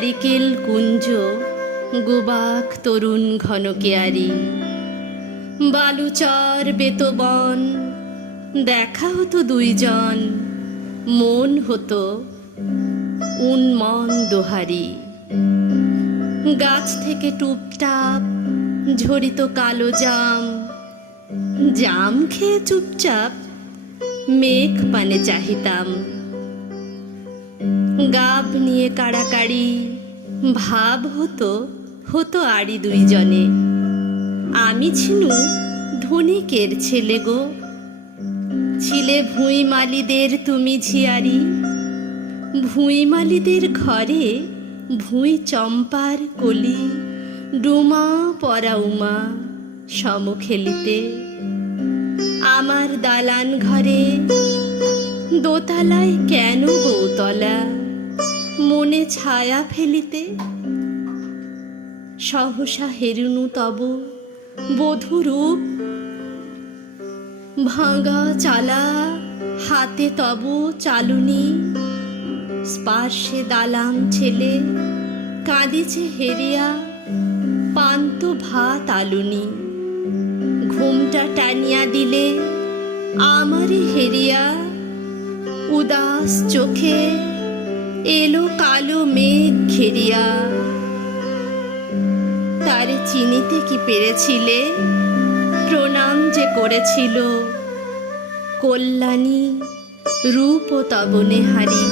নারিকেল কুঞ্জ গুবাক তরুণ ঘন কেয়ারি, বালুচর বেতবন, দেখা হতো দুইজন, মন হতো উন্মন দোহারি। গাছ থেকে টুপটাপ ঝরিত কালো জাম, জাম খেয়ে চুপচাপ মেঘ পানে চাহিতাম। গাব নিয়ে কাড়াকাড়ি ভাব হতো হতো আড়ি দুইজনে। আমি ছিনু ধনিকের ছেলে গো, ছিলে ভুঁইমালিদের তুমি ঝিয়ারি। ভুঁইমালিদের ঘরে ভুঁই চম্পার কলি, ডুমা পরা উমা সম খেলিতে। আমার দালান ঘরে দোতলায় কেন বউতলা, মনে ছায়া ফেলিতে। সহসা হেরুনু তব বধূরূপ, ভাঙা চালা হাতে তব চালুনি। স্পার্শে দালাম ছেলে কাঁদিছে হেরিয়া, পান্ত ভাত আলুনি। ঘুমটা টানিয়া দিলে আমারই হেরিয়া, উদাস চোখে এলো কালো মেঘ ঘেরিয়া। তারে চিনিতে কি পেরেছিলে, প্রণাম যে করেছিল, কল্যাণী রূপ তব নেহারি।